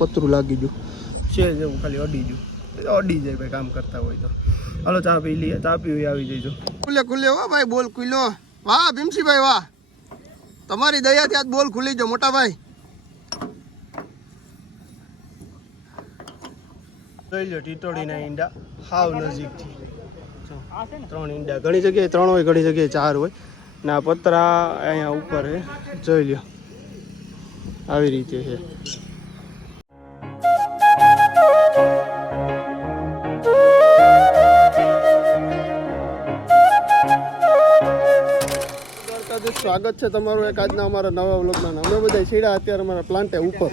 પતરું લાગી ગયું છે જેવું, ખાલી અડી ગયું, અડી જાય ભાઈ કામ કરતા હોય તો. હાલો ચા પી લઈએ, ચા પીવી આવી જઈજો. ખુલ્લે ખુલ્લે હો ભાઈ, બોલ ખુલ્લો. વાહ ભીમસીભાઈ વાહ, તમારી દયાથી આજ બોલ ખુલી ગયો મોટા ભાઈ. જોઈ લો ટીટોડીના ઈંડા હાવ નજીકથી. 3 ઈંડા, ઘણી જગ્યાએ 3 હોય, ઘણી જગ્યાએ 4 હોય ને આ પતરા અહીંયા ઉપર છે. જોઈ લો આવી રીતે છે. સ્વાગત છે તમારું એક આજના અમારા નવા વ્લોગમાં. અમે બધા છેડા અત્યારે અમારા પ્લાન્ટે ઉપર,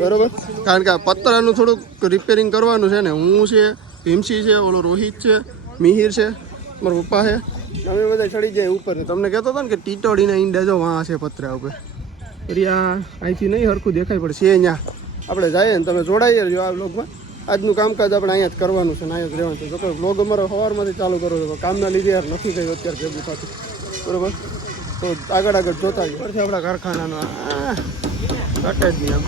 બરોબર, કારણ કે આ પતરાનું થોડુંક રિપેરિંગ કરવાનું છે ને. હું છે, ભીમસી છે, ઓલો રોહિત છે, મિહિર છે, મારા પપ્પા છે, અમે બધા ચડી જાય ઉપર. તમને કહેતો હતો ને કે ટીટોડીના ઈંડા જો વાં છે પતરા ઉપર. આ અહીંથી નહીં હરખું દેખાય પડશે અહીંયા આપણે જઈએ ને, તમે જોડાઈએ જો આ વ્લોગમાં. આજનું કામકાજ આપણે અહીંયા જ કરવાનું છે ને અહીંયા જ રહેવાનું છે. જો કે વ્લોગ અમારો સવારમાંથી ચાલુ કરો છો, કામના લીધે યાર નથી ગયું અત્યારે ભેગું થતું, બરોબર. તો આગળ જોતા જ પછી આપણા કારખાનાનો ઘટે જ નહીં આમ.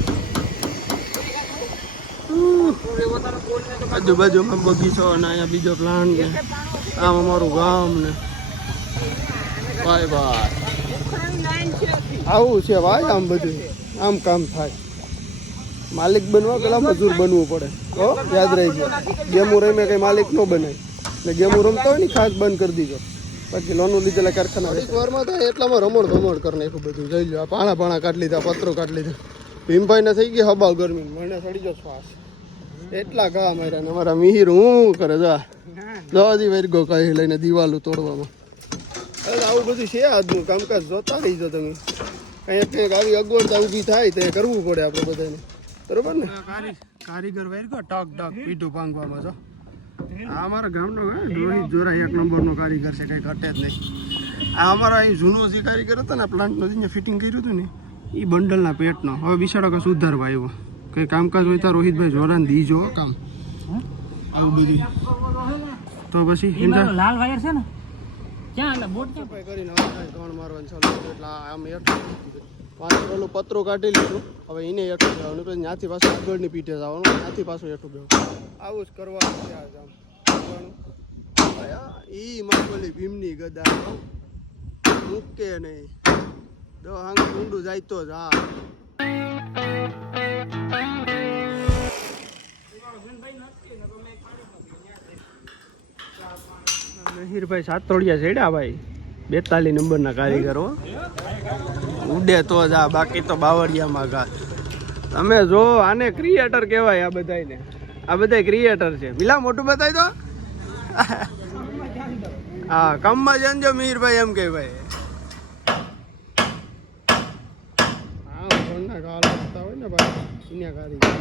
આજુબાજુમાં બગીચો અને અહીંયા બીજો પ્લાન્ટ ને આમ અમારું ગામ ને ભાઈ ભાઈ આવું છે ભાઈ. આમ બધું આમ કામ થાય. માલિક બનવા પેલા મજૂર બનવું પડે. તો યાદ રહી ગયો, ગેમું રમે કંઈ માલિક ન બનાય ને. ગેમું રમતો હોય ને ખાસ બંધ કરી દીધો, પછી લોનું લીધેલા કારખાના વારમાં થાય એટલામાં રમણ ભમણ કરી નાખ્યું બધું. જોઈ લો આ પાણા કાઢી લીધા, પત્રો કાઢી લીધા. ભીમભાઈને થઈ ગઈ હબા ગરમી, મને સડી ગયો શ્વાસ. એટલા ઘા માર્યા ને અમારા મિહિર હું કરે જા દવાજી વર્ગો કહી લઈને દિવાલું તોડવામાં. હવે આવું બધું છે આજનું કામકાજ. જોતા રહીજો તમે. કંઈક કંઈક આવી અગવડતા ઊભી થાય તો કરવું પડે આપણે બધાને, બરોબર ને. કારીગર વર્ગો ટક ટક પીઠું ભાંગવામાં છો. આ અમારા ગામનો રોહિત જોરા 1 નંબરનો કારીગર છે, કંઈ ઘટે જ નહીં. આ અમારા અહીં જૂનો જે કારીગર હતો ને પ્લાન્ટનો જે ફિટિંગ કર્યું હતું ને, એ બંડલના પેટનો હવે બિચારો કે સુધારવા આવ્યો. કંઈ કામકાજ હોય તો રોહિતભાઈ જોરાને દીજો કામ આવું બધું. તો પછી લાલ વાયર છે ને ક્યાં બોટ કરીને ત્રણ મારવાનું ચાલુ એટલે આમ પાછળ ઓલું પતરું કાઢી લીધું. હવે એને હેઠું જવાનું, પછી ત્યાંથી પાછું આગળની પીઠે જવાનું, ત્યાંથી પાછું હેઠું બેવું. આવું જ કરવાનું છે આજ. આમ ઈ મારી ભીમની ગદા મૂકે નહીં, દો હાંગ ઊંડું જાય તો જ. હા મિહિરભાઈ સાતોડિયા છેડ્યા ભાઈ, 42 નંબરના કારીગરો. ઉડે તો જ આ, બાકી તો બાવળિયામાં ઘા. તમે જો આને ક્રિએટર કહેવાય. આ બધાને આ બધા ક્રિએટર છે. મિલા મોટું બતાવી દો. હા કમમાં જનજો મિહિરભાઈ એમ કે ભાઈ. હા ઘરના ગાલા થતા હોય ને ભાઈ એના કારીગર.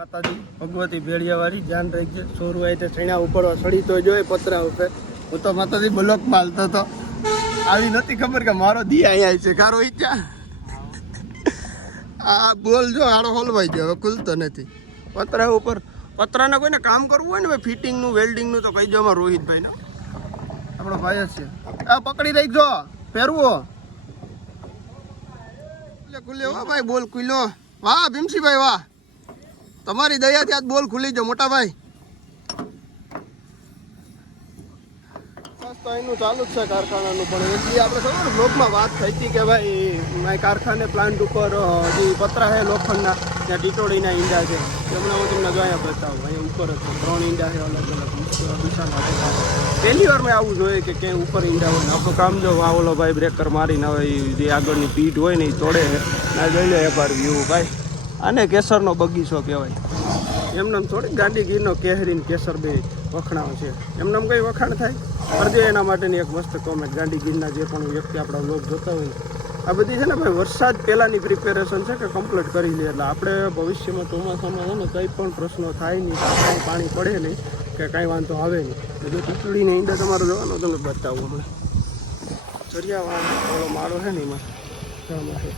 માતાજી ભગવતી ભેળિયાવાળી ધ્યાન રાખજે. સોરું આવી તો ચણા ઉપડવા સડી તો જોઈએ પતરા ઉપર. હું તો માતાજી બ્લોક માલતો હતો, આવી નથી ખબર કે મારો દી અહીંયા છે. કારો ઈચ્છા આ બોલ જો આડો હોલવાઈ ગયો, હવે ખુલતો નથી. પતરા ઉપર પતરાને કોઈને કામ કરવું હોય ને ભાઈ, ફિટિંગનું વેલ્ડિંગનું, તો કહી દો અમારા રોહિતભાઈને, આપણો ભાઈ જ છે. આ પકડી રાખજો પહેરવો ખુલ્લે હો ભાઈ, બોલ ખુલ્લો. વાહ ભીમસીભાઈ વાહ, તમારી દયાથી આજ બોલ ખુલી ગયો મોટા ભાઈ. તો એનું ચાલુ જ છે કારખાનાનું, પણ એટલી આપણે ખબર બ્લોગમાં વાત થઈ હતી કે ભાઈ કારખાને પ્લાન્ટ ઉપર જે પતરા છે લોખંડના, ત્યાં ટીટોડીના ઈંડા છે. હમણાં હું તમને જો અહીંયા બતાવું, અહીંયા ઉપર જ 3 ઈંડા છે અલગ અલગ દિશામાં. પહેલી વાર મેં આવું જોઈએ કે ક્યાંય ઉપર ઈંડા હોય. આપણું કામ જો આ ઓલો ભાઈ બ્રેકર મારીને હવે જે આગળની પીઠ હોય ને એ તોડે છે. ના જોઈ લે એકવાર વ્યૂ ભાઈ. આને કેસરનો બગીચો કહેવાય. એમનામ થોડીક ગાંડી ગીરનો કેહરીને કેસર બે વખણાવ છે. એમનામ કંઈ વખાણ થાય કરજો. એના માટેની એક મસ્ત કોમેન્ટ. ગાંડી ગીરના જે પણ વ્યક્તિ આપણા વ્લોગ જોતા હોય, આ બધી છે ને ભાઈ વરસાદ પહેલાંની પ્રિપેરેશન છે કે કમ્પ્લીટ કરી લે, એટલે આપણે ભવિષ્યમાં ચોમાસામાં છે ને કંઈ પણ પ્રશ્નો થાય નહીં, કાંઈ પાણી પડે નહીં કે કાંઈ વાંધો આવે નહીં. જો ટીટડીને ઈંડા તમારે જોવાનો તમે બતાવું હમણાં. ચરિયાવાળો માળો છે ને એમાં જવા માટે.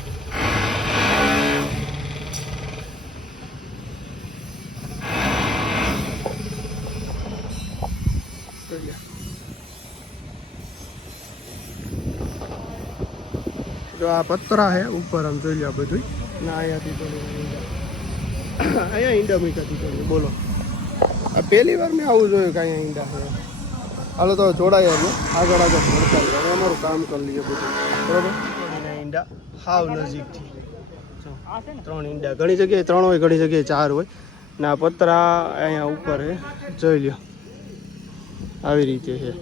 જો આ પતરા હે ઉપર આમ જોઈ લો બધું. ના અહીંયાથી તોડીને ઈંડા અહીંયા ઈંડા મીઠાથી તોડીએ બોલો આ પહેલી વાર મેં આવું જોયું કે અહીંયા ઈંડા છે હાલો તો જોડાય આગળ મળતા અમે અમારું કામ કરી લઈએ બધું બરોબર ઈંડા હાવ નજીકથી 3 ઈંડા ઘણી જગ્યાએ 3 હોય ઘણી જગ્યાએ 4 હોય ને આ પતરા અહીંયા ઉપર છે જોઈ લ્યો આવી રીતે છે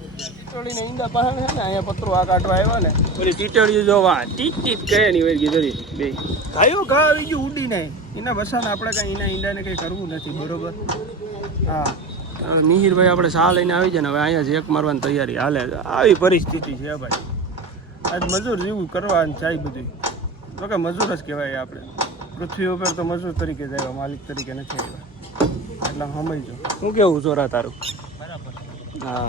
ટીટોળીને ઈંડા પાસે છે ને અહીંયા પતરો આ કાઢવા આવ્યા ને ઓલી ટીટોળી જોવા ટીટ ટીટ કહે ની વેરગી ધરી બે ગાયો ઘા આવી ગયું ઉડી નહીં એના બસાને આપણે કાંઈ એના ઈંડાને કંઈ કરવું નથી બરોબર હા મિહિરભાઈ આપણે સા લઈને આવી જાય ને હવે અહીંયા જ એક મારવાની તૈયારી હાલે આવી પરિસ્થિતિ છે ભાઈ આજ મજૂર જેવું કરવાનું છે બધું તો કે મજૂર જ કહેવાય આપણે પૃથ્વી ઉપર તો મજૂર તરીકે જ આવ્યા માલિક તરીકે નથી આવ્યા એટલે સમજજો શું કેવું ચોરા તારું બરાબર હા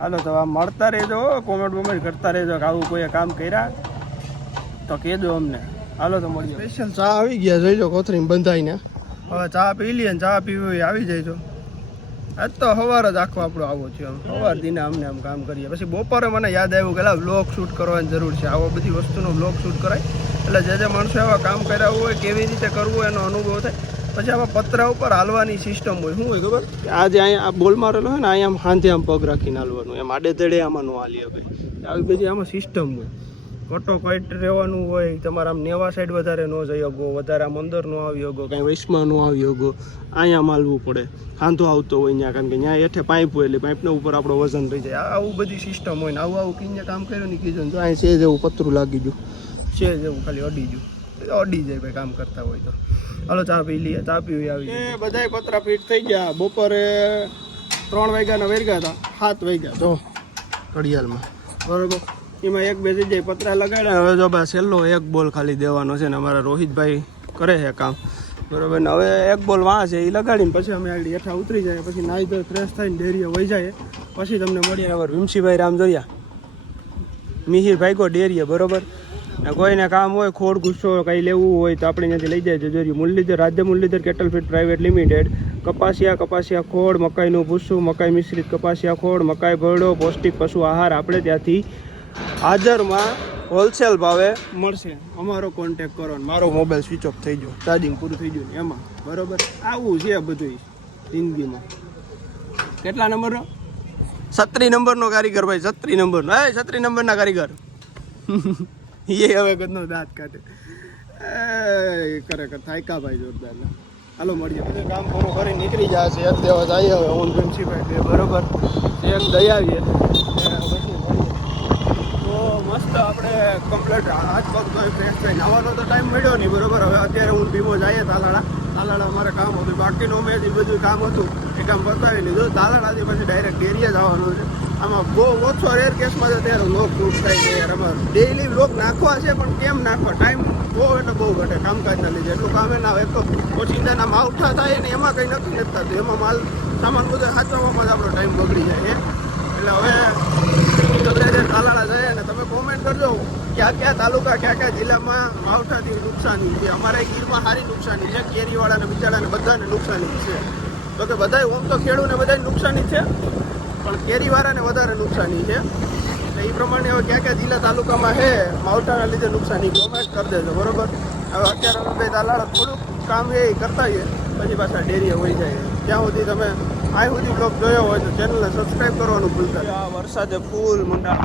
હાલો તો આ મળતા રહેજો કોમેન્ટ બોમેન્ટ કરતા રહેજો કે આવું કોઈએ કામ કર્યા તો કહેજો અમને હાલો તો મળીએ સ્પેશિયલ ચા આવી ગયા જોઈ લો કોથરીમાં બંધાઈને હવે ચા પી લઈએ ને ચા પીવી આવી જાય તો આજ તો સવાર જ આખો આપણો આવો છે આમ સવાર દિને અમને આમ કામ કરીએ પછી બપોરે મને યાદ આવ્યું કે વ્લોગ શૂટ કરવાની જરૂર છે આવો બધી વસ્તુનો વ્લોગ શૂટ કરાય એટલે જે માણસો એવા કામ કર્યા હોય કેવી રીતે કરવું એનો અનુભવ થાય પછી આમાં પતરા ઉપર હાલવાની સિસ્ટમ હોય શું હોય ખબર આજે અહીંયા આ બોલ મારેલો હોય ને અહીંયા હાંધે આમ પગ રાખીને હાલવાનું એમ આડે તેડે આમાં ન હાલી શકે આવી બધી આમાં સિસ્ટમ હોય કોટો કોઈટ રહેવાનું હોય તમારે આમ નેવા સાઈડ વધારે ન જઈ શકો વધારે આમ અંદર ન આવી શકો કાંઈ વૈશમાં ન આવી શકો અહીંયા માલવું પડે હાંધો આવતો હોય ત્યાં કારણ કે ત્યાં હેઠે પાઇપ હોય એટલે પાઇપના ઉપર આપણો વજન રહી જાય આવું બધી સિસ્ટમ હોય ને આવું કીને કામ કર્યું ને કીધું ને તો અહીં છે જેવું પતરું લાગી ગયું છે જેવું ખાલી અડી ગયું અડી જાય ભાઈ કામ કરતા હોય તો હાલો ચા પી લઈએ ચા પીવી આવી એ બધાય પતરા ફીટ થઈ ગયા બપોરે 3 વાગ્યાના વેરગા હતા 7 વાગ્યા જો ઘડિયાળમાં બરોબર એમાં એક બે જગ્યાએ પતરા લગાડ્યા હવે જો બા છેલ્લો એક બોલ ખાલી દેવાનો છે ને અમારા રોહિતભાઈ કરે છે કામ બરોબર ને હવે એક બોલ વાં છે એ લગાડીને પછી અમે આગળ હેઠા ઉતરી જાય પછી નાહી ધોઈ ફ્રેશ થઈને ડેરીએ વહી જાય પછી તમને મળીએ હવે વિમસીભાઈ રામજોરિયા મિહિરભાઈ કો ડેરીએ બરોબર ને કોઈને કામ હોય ખોડ ગુસ્સો કંઈ લેવું હોય તો આપણે ત્યાંથી લઈ જાય જોજો મુરલીધર રાજ્ય Murlidhar cattle feed private limited કપાસિયા ખોડ મકાઈનું ભૂસું મકાઈ મિશ્રિત કપાસિયા ખોડ મકાઈ ભરડો પૌષ્ટિક પશુ આહાર આપણે ત્યાંથી હાજરમાં હોલસેલ ભાવે મળશે અમારો કોન્ટેક કરો ને મારો મોબાઈલ સ્વિચ ઓફ થઈ ગયો ચાર્જિંગ પૂરું થઈ ગયું ને એમાં બરોબર આવું છે બધું જિંદગીમાં કેટલા નંબરનો 36 નંબરનો કારીગર ભાઈ 36 નંબરનો 36 નંબરના કારીગર એ હવે કદનો દાંત કાઢે ખરેખર થાયકા ભાઈ જોરદાર હાલો મળીએ બધું કામ પૂરું કરી નીકળી જાય છે એક દેવા જાય હવે હું પ્રિન્સિપાલ બરોબર એક દઈ આવીએ તો મસ્ત આપણે કમ્પ્લીટ હાથ પગ ધોઈ ફ્રેશ થઈ નાવાનો તો ટાઈમ મળ્યો નહીં બરોબર હવે અત્યારે હું ભીમો જઈએ તાલાળા અમારે કામ હતું બાકીનું મેં બધું કામ હતું એ કામ પતાવી લીધું તાલાળાથી પછી ડાયરેક્ટ ડેરીએ જવાનું છે આમાં બહુ ઓછો રેર કેસમાં અત્યારે વ્લોગ શૂટ થાય છે યાર અમારે ડેઈલી વ્લોગ નાખવા છે પણ કેમ નાખવા ટાઈમ બહુ એટલે બહુ ઘટે કામકાજના લીધે એટલું કામે ના હોય એક તો ઓછીંદાના માવઠા થાય ને એમાં કંઈ નક્કી નથી થતું એમાં માલ સામાન બધો સાચવવામાં જ આપણો ટાઈમ બગડી જાય એટલે હવે તમે તાલાળા જાય ને તમે કોમેન્ટ કરજો કયા તાલુકા કયા જિલ્લામાં માવઠાથી નુકસાની છે અમારા ગીરમાં સારી નુકસાની છે કેરીવાળાને બિચારાને બધાને નુકસાની છે તો કે બધા ઓમ તો ખેડૂને બધાને નુકસાની છે પણ કેરીવાળાને વધારે નુકસાની છે એટલે એ પ્રમાણે હવે કયા જિલ્લા તાલુકામાં છે માવઠાના લીધે નુકસાની કોમેન્ટ કરી દેજો બરોબર હવે અત્યારે અમે બે તાલાળા થોડુંક કામ એ કરતા હોઈએ પછી પાછા ડેરીએ હોઈ જાય ત્યાં સુધી તમે આ સુધી બ્લોગ જોયો હોય તો ચેનલને સબસ્ક્રાઈબ કરવાનું ભૂલતા આ વરસાદે ફૂલ મંડા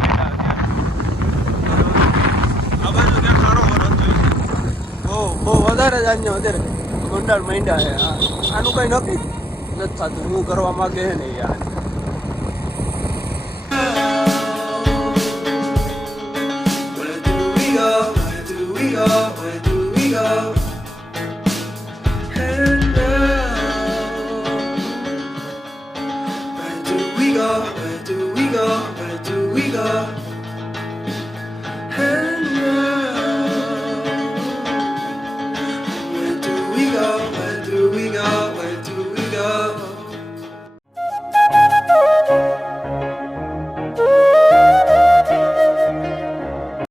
આ બાજુ ક્યાં સારો વરસ બહુ વધારે જ આજનો અત્યારે મંડાળ માંડ્યા છે આનું કંઈ નક્કી નથી થતું હું કરવા માગે છે ને યાર Where do we go? Where do we go? And now, where do we go? Where do we go? Where do we go?